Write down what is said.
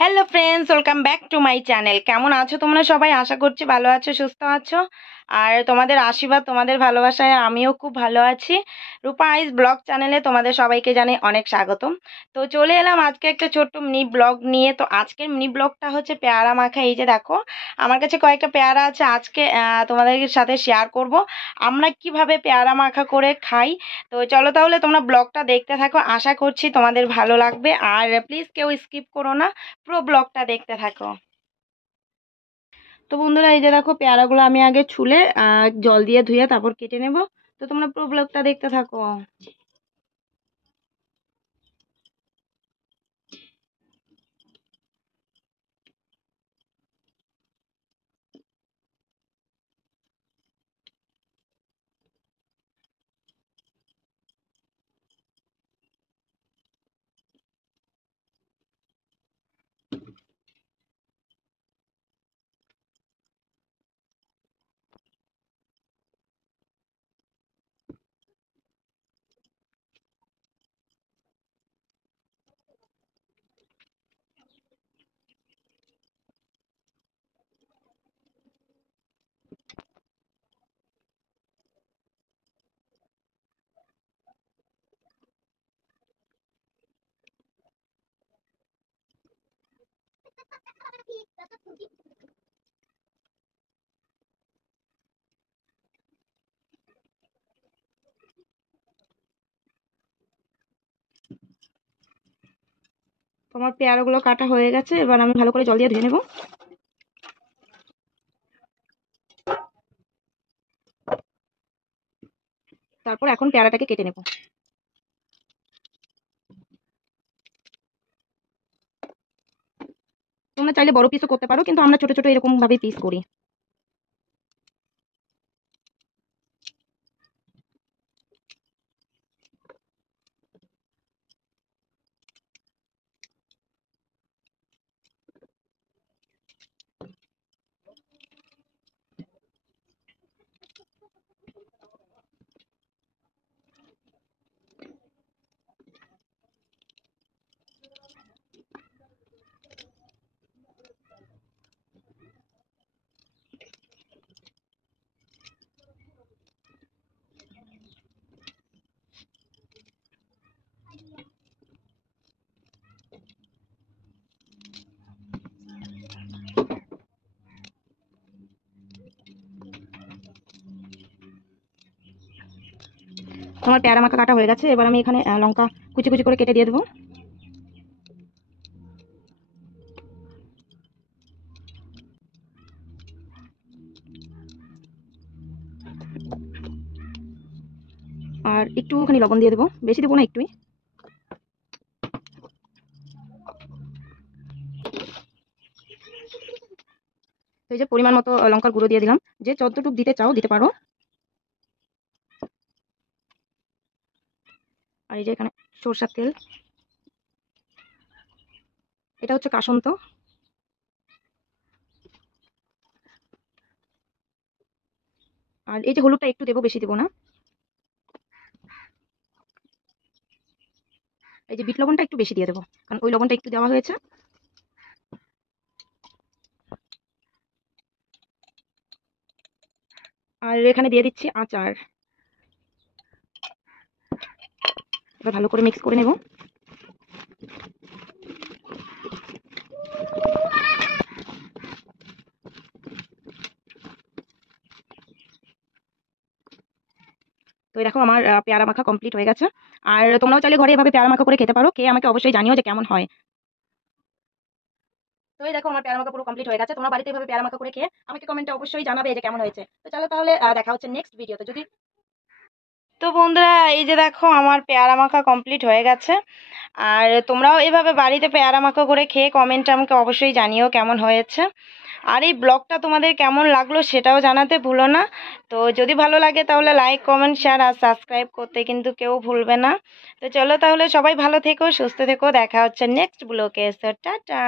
Hello friends, welcome back to my channel. কেমন আছো তোমরা সবাই? আশা করছি ভালো আছো, সুস্থ আছো। আর তোমাদের আশীর্বাদ, তোমাদের ভালোবাসায় আমিও খুব ভালো আছি। রূপা আইস ব্লগ চ্যানেলে তোমাদের সবাইকে জানাই অনেক স্বাগতম। তো চলে এলাম আজকে একটা ছোট্ট মিনি ব্লগ নিয়ে। তো আজকের মিনি ব্লগটা হচ্ছে পেয়ারা মাখা। এই যে দেখো, আমার কাছে কয়েকটা পেয়ারা আছে, আজকে তোমাদের সাথে শেয়ার করব আমরা কিভাবে পেয়ারা মাখা করে খাই। তো চলো তাহলে তোমরা ব্লগটা দেখতে থাকো, আশা করছি তোমাদের ভালো লাগবে। আর প্লিজ কেউ স্কিপ করো না, পুরো ব্লগটা দেখতে থাকো। তো বন্ধুরা, এই যে দেখো, পেয়ারাগুলো আমি আগে ছুলে জল দিয়ে ধুয়ে তারপর কেটে নেব। তো তোমরা পুরো ব্লগটা দেখতে থাকো। তোমার পেয়ারাগুলো কাটা হয়ে গেছে, এবার আমি ভালো করে জল দিয়ে ধুয়ে নেব। তারপর এখন পেয়ারাটাকে কেটে নেব। তোমরা চাইলে বড় পিসও করতে পারো, কিন্তু আমরা ছোট ছোট এরকম ভাবে পিস করি। তোমার পেয়ারা মাখা কাটা হয়ে গেছে, এবার আমি এখানে লঙ্কা কুচি কুচি করে কেটে দিয়ে দেবো। আর একটুখানি লবণ দিয়ে দেবো, বেশি দেবো না, একটুই। তো এই যে পরিমাণ মতো লঙ্কার গুঁড়ো দিয়ে দিলাম, যে যতটুকু দিতে চাও দিতে পারো। আর এই যে এখানে সরষের তেল, এটা হচ্ছে কাসন্ত। আর এই যে হলুদটা একটু দেবো, বেশি দেবো না। এই যে বিট লবণটা একটু বেশি দিয়ে দেবো, কারণ ওই লবণটা একটু দেওয়া হয়েছে। আর এখানে দিয়ে দিচ্ছি আচার। এবার ভালো করে মিক্স করে নেব। তো এই দেখো, আমার পেয়ারা মাখা কমপ্লিট হয়ে গেছে। আর তোমরাও চাইলে ঘরে এভাবে পেয়ারা মাখা করে খেতে পারো, খেয়ে আমাকে অবশ্যই জানিও যে কেমন হয়। তো এই দেখো, আমার পেয়ারা মাখা পুরো কমপ্লিট হয়ে গেছে। তোমরা বাড়িতে এভাবে পেয়ারা মাখা করে খেয়ে আমাকে কমেন্টে অবশ্যই জানাবে যে কেমন হয়েছে। তো চলো তাহলে দেখা হচ্ছে নেক্সট ভিডিওতে। যদি তো বন্ধুরা, এই যে দেখো, আমার পেয়ারা মাখা কমপ্লিট হয়ে গেছে। আর তোমরাও এভাবে বাড়িতে পেয়ারা মাখা করে খেয়ে কমেন্টে আমাকে অবশ্যই জানিও কেমন হয়েছে। আর এই ব্লগটা তোমাদের কেমন লাগলো সেটাও জানাতে ভুলো না। তো যদি ভালো লাগে তাহলে লাইক, কমেন্ট, শেয়ার আর সাবস্ক্রাইব করতে কিন্তু কেউ ভুলবে না। তো চলো তাহলে, সবাই ভালো থেকো, সুস্থ থেকো, দেখা হচ্ছে নেক্সট ব্লগে। So tata.